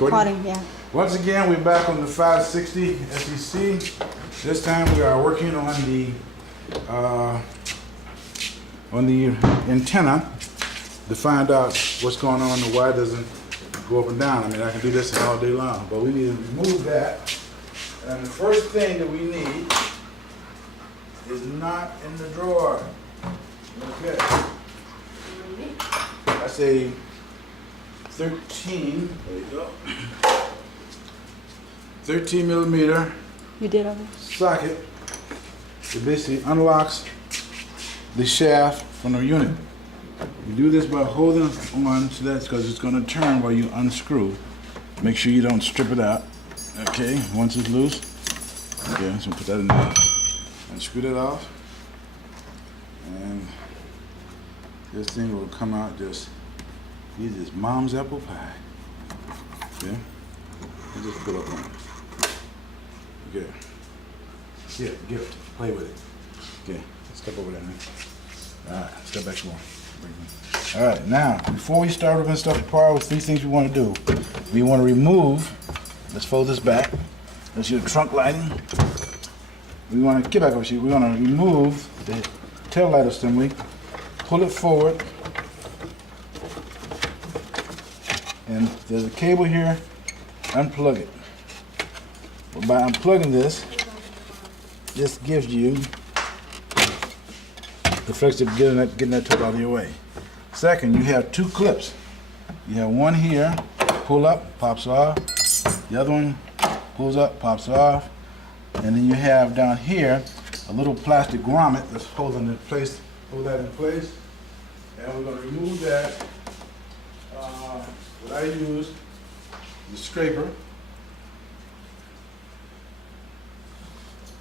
Recording, yeah. Once again, we're back on the 560 SEC. This time we are working on the antenna to find out what's going on and why it doesn't go up and down. I mean, I can do this all day long, but we need to remove that. And the first thing that we need is not in the drawer. Okay. That's a 13, there you go. 13 millimeter You did already? socket. It basically unlocks the shaft from the unit. You do this by holding on to that because it's going to turn while you unscrew. Make sure you don't strip it out. Okay, once it's loose. Okay, so put that in there. Unscrew that off. And this thing will come out just easy as mom's apple pie. Okay? And just pull up on it. Okay. Here, give it. Play with it. Okay, step over there, man. Alright, step back some more. Alright, now, before we start ripping stuff apart, with these things we want to do, we want to remove, let's fold this back. That's your trunk lighting. We want to, get back over here, we want to remove the tail light assembly, pull it forward, and there's a cable here, unplug it. But by unplugging this, this gives you the flexibility of getting that top out of your way. Second, you have two clips. You have one here, pull up, pops off. The other one pulls up, pops off. And then you have down here a little plastic grommet that's holding it in place, hold that in place. And we're going to remove that. What I use, the scraper.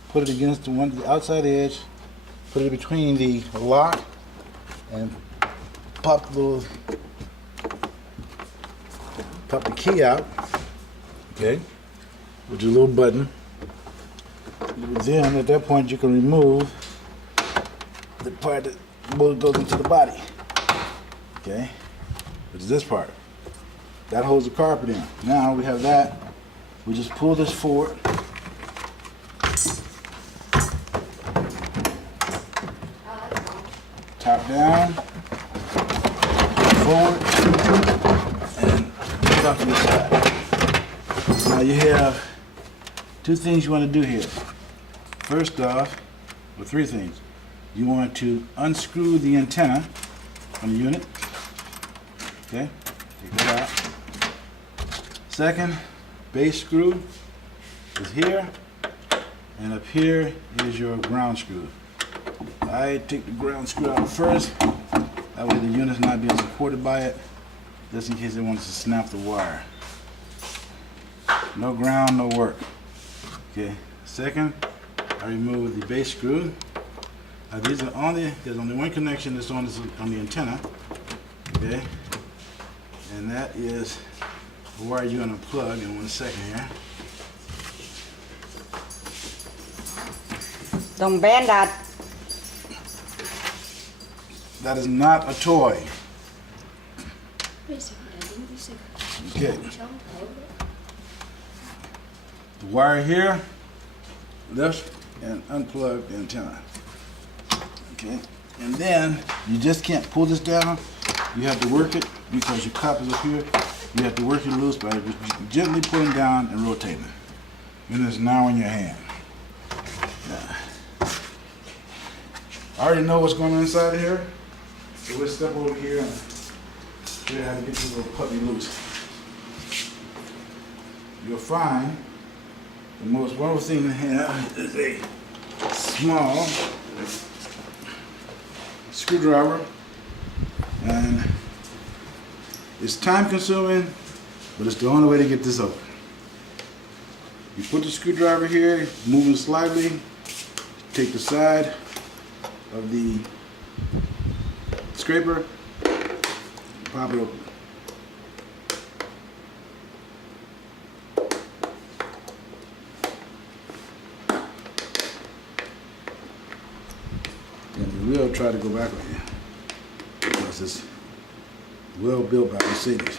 Put it against the outside edge, put it between the lock, and pop the key out, okay, with your little button. Then at that point you can remove the part that goes into the body, okay, which is this part. That holds the carpet in. Now we have that, we just pull this forward. Top down, forward, and put off to the side. Now you have two things you want to do here. First off, or three things. You want to unscrew the antenna from the unit. Okay, take that out. Second, base screw is here, and up here is your ground screw. I take the ground screw out first, that way the unit's not being supported by it, just in case they want us to snap the wire. No ground, no work. Okay, second, I remove the base screw. Now these are there's only one connection that's on the antenna, okay? And that is the wire you're gonna plug in 1 second here. Don't bend that. That is not a toy. Okay. The wire here, lift and unplug the antenna. Okay. And then you just can't pull this down. You have to work it because your cup is up here. You have to work it loose by gently pulling down and rotating it. And it's now in your hand. Now, I already know what's going on inside of here. So we'll step over here and show you how to get this little puppy loose. You'll find the most wonderful thing in here is a small screwdriver, and it's time consuming, but it's the only way to get this open. You put the screwdriver here, move it slightly, take the side of the scraper, pop it open. And we will try to go back on you because it's well built by Mercedes.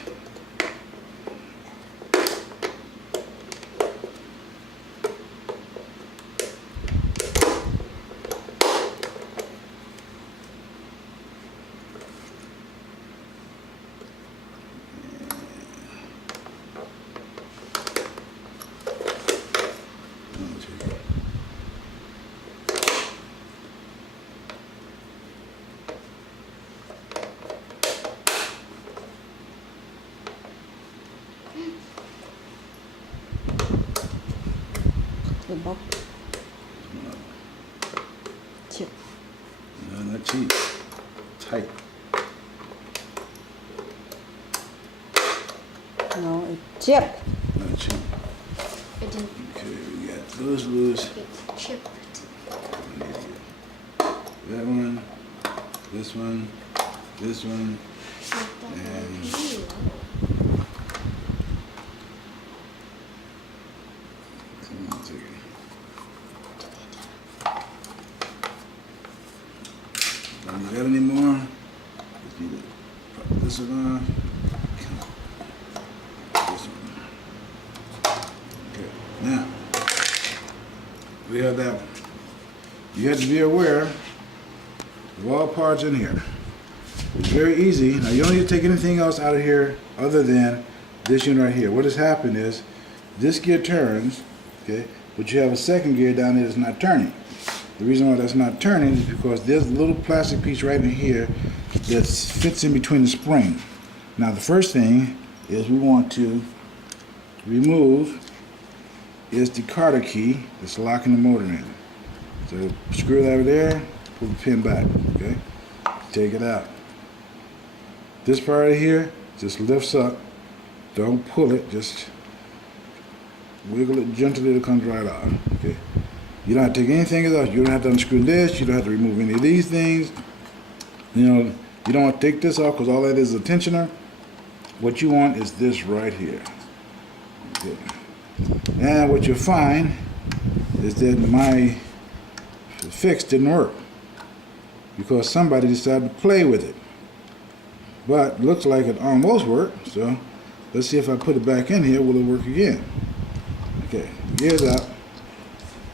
The box. Chip. No, not cheap. Tight. No, it's chip. Not cheap. It didn't. Okay, we got loose. It's chipped. That one, this one, this one, and come on, take it. Don't need that anymore. Just need to put this one on. This one. Okay, now we have that one. You have to be aware of all parts in here. It's very easy. Now you don't need to take anything else out of here other than this unit right here. What has happened is this gear turns, okay, but you have a second gear down there that's not turning. The reason why that's not turning is because there's a little plastic piece right in here that fits in between the spring. Now the first thing is we want to remove is the Carter key that's locking the motor in. So screw that over there, pull the pin back, okay? Take it out. This part right here just lifts up. Don't pull it, just wiggle it gently, it comes right off, okay? You don't have to take anything else. You don't have to unscrew this. You don't have to remove any of these things. You know, you don't want to take this off because all that is a tensioner. What you want is this right here, okay? And what you'll find is that my fix didn't work because somebody decided to play with it. But looks like it almost worked, so let's see if I put it back in here, will it work again? Okay, gears out.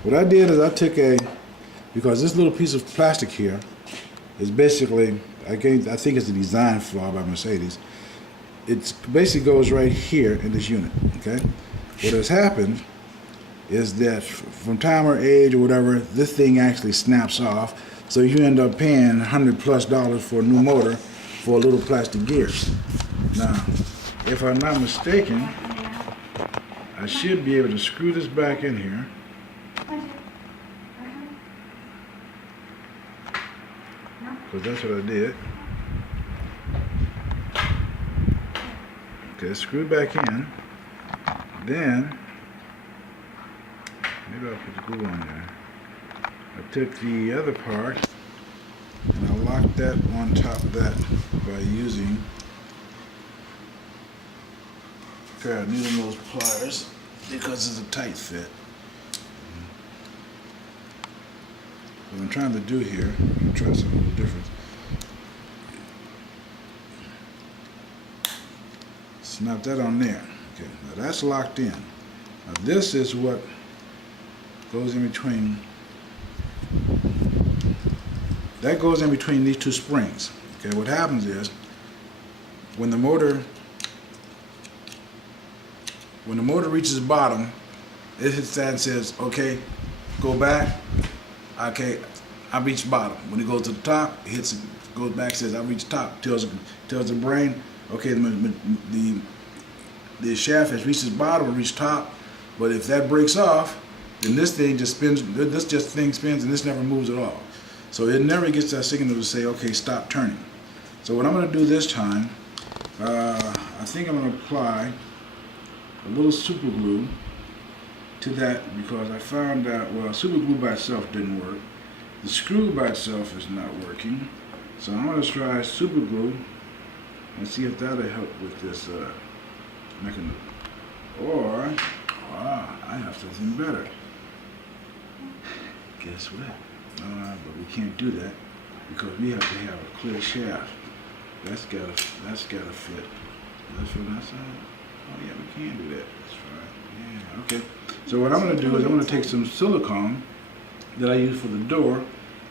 What I did is I took because this little piece of plastic here is basically, I think it's a design flaw by Mercedes. It basically goes right here in this unit, okay? What has happened is that from time or age or whatever, this thing actually snaps off, so you end up paying $100+ for a new motor for a little plastic gear. Now, if I'm not mistaken, I should be able to screw this back in here. Because that's what I did. Okay, screw it back in. Then, maybe I'll put the glue on there. I took the other part and I locked that on top of that by using a pair of needle nose pliers because it's a tight fit. What I'm trying to do here, I'm going to try something a little different. Snap that on there. Okay, now that's locked in. Now this is what goes in between. That goes in between these two springs. Okay, what happens is when the motor reaches the bottom, it hits that and says, okay, go back. Okay, I reached bottom. When it goes to the top, it hits it, goes back, says I reached top. Tells the brain, okay, the shaft has reached its bottom or reached top. But if that breaks off, then this thing just spins. This thing spins, and this never moves at all. So it never gets that signal to say, okay, stop turning. So what I'm going to do this time, I think I'm going to apply a little super glue to that because I found out, well, super glue by itself didn't work. The screw by itself is not working. So I'm going to try super glue and see if that'll help with this mechanism. Or, I have something better. Guess what? But we can't do that because we have to have a clear shaft. That's gotta fit. That's from that side? Oh yeah, we can do that. That's right. Yeah, okay. So what I'm gonna do is I'm gonna take some silicone that I use for the door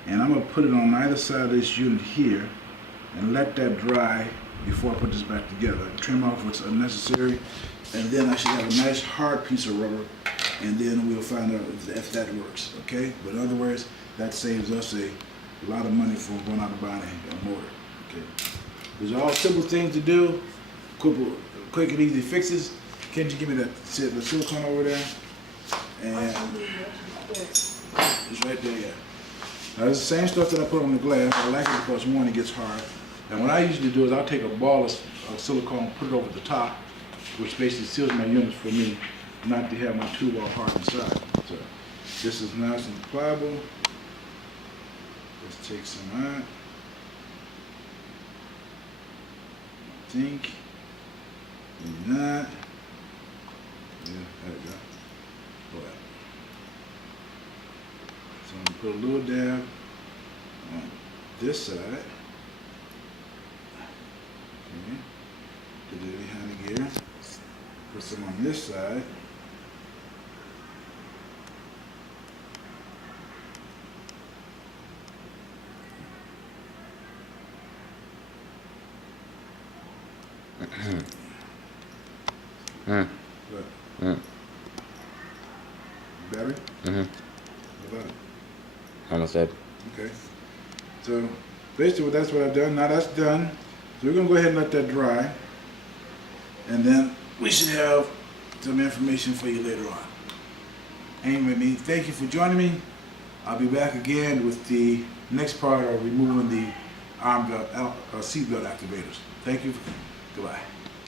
and I'm gonna put it on either side of this unit here and let that dry before I put this back together. Trim off what's unnecessary and then I should have a nice hard piece of rubber and then we'll find out if that works, okay? But in other words, that saves us a lot of money for going out and buying a motor, okay? These are all simple things to do, quick and easy fixes. Can't you give me the silicone over there? And it's right there, yeah. Now it's the same stuff that I put on the glass. I like it because one, it gets hard. And what I usually do is I'll take a ball of silicone, put it over the top, which basically seals my units for me, not to have my tube all hard inside. So this is nice and pliable. Let's take some out. I think. Maybe not. Yeah, there we go. Alright. So I'm gonna put a little dab on this side. Okay. Put it behind the gear. Put some on this side. What? Battery? What about it? Almost dead. Okay. So basically that's what I've done. Now that's done. So we're gonna go ahead and let that dry. And then we should have some information for you later on. Aim with me. Thank you for joining me. I'll be back again with the next part of removing the arm belt, seat belt activators. Thank you. Goodbye.